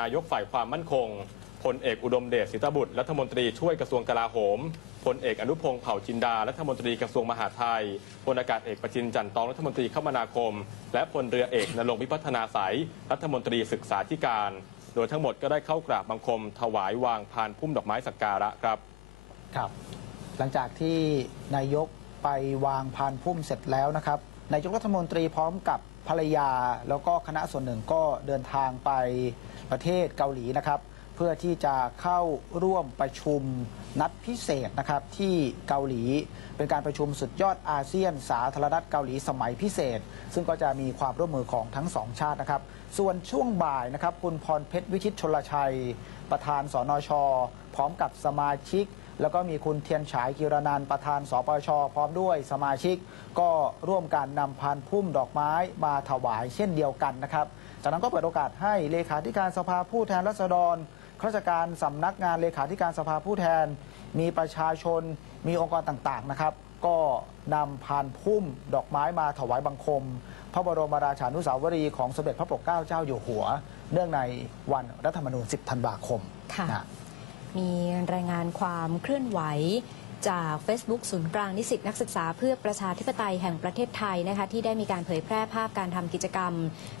นายกฝ่ายความมั่นคง พลเอกอุดมเดชศิตบุตรรัฐมนตรีช่วยกระทรวงกลาโหม พลเอกอนุพงศ์เผ่าจินดา รัฐมนตรีกระทรวงมหาดไทย พลอากาศเอกประจินจันทร์ตองรัฐมนตรีคมนาคม และพลเรือเอกนรงค์วิพัฒนาสายรัฐมนตรีศึกษาธิการ โดยทั้งหมดก็ได้เข้ากราบบังคม ถวายวางพานพุ่มดอกไม้สักการะครับ ครับ หลังจากที่นายกไปวางพานพุ่มเสร็จแล้วนะครับ นายกรัฐมนตรีพร้อมกับภรรยา แล้วก็คณะส่วนหนึ่งก็เดินทางไปประเทศเกาหลีนะครับ เพื่อที่จะเข้าร่วมประชุมนัดพิเศษนะครับที่เกาหลี เป็นการประชุมสุดยอดอาเซียน สาธารณรัฐเกาหลีสมัยพิเศษ ซึ่งก็จะมีความร่วมมือของทั้งสองชาตินะครับ ส่วนช่วงบ่ายนะครับคุณพรเพชรวิชิตชลชัย ประธานสนช พร้อมกับสมาชิก แล้วก็มีคุณเทียนฉายกิรนันท์ประธานสปช พร้อมด้วยสมาชิก ก็ร่วมการนำพานพุ่มดอกไม้มาถวายเช่นเดียวกันนะครับ จากนั้นก็เปิดโอกาสให้เลขาธิการสภาผู้แทนราษฎรข้าราชการสำนักงานเลขาธิการสภาผู้แทน มีประชาชน มีองค์กรต่างๆนะครับ ก็นำพานพุ่มดอกไม้มาถวายบังคม พระบรมราชานุสาวรีย์ของสมเด็จพระปกเกล้าเจ้าอยู่หัว เนื่องในวันรัฐธรรมนูญ 10 ธันวาคมค่ะนะ มีรายงานความเคลื่อนไหวจาก Facebook ศูนย์กลางนิสิตนักศึกษาเพื่อประชาธิปไตยแห่งประเทศไทยนะคะที่ได้มีการเผยแพร่ภาพการทำกิจกรรม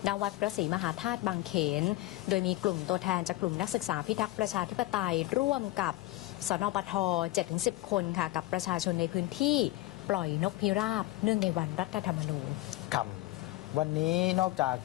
ณวัดพระศรีมหาธาตุบางเขน โดยมีกลุ่มตัวแทนจากกลุ่มนักศึกษาพิทักษ์ประชาธิปไตยร่วมกับสนปท 7-10 คนค่ะกับประชาชนในพื้นที่ปล่อยนกพิราบเนื่องในวันรัฐธรรมนูญครับวันนี้นอกจาก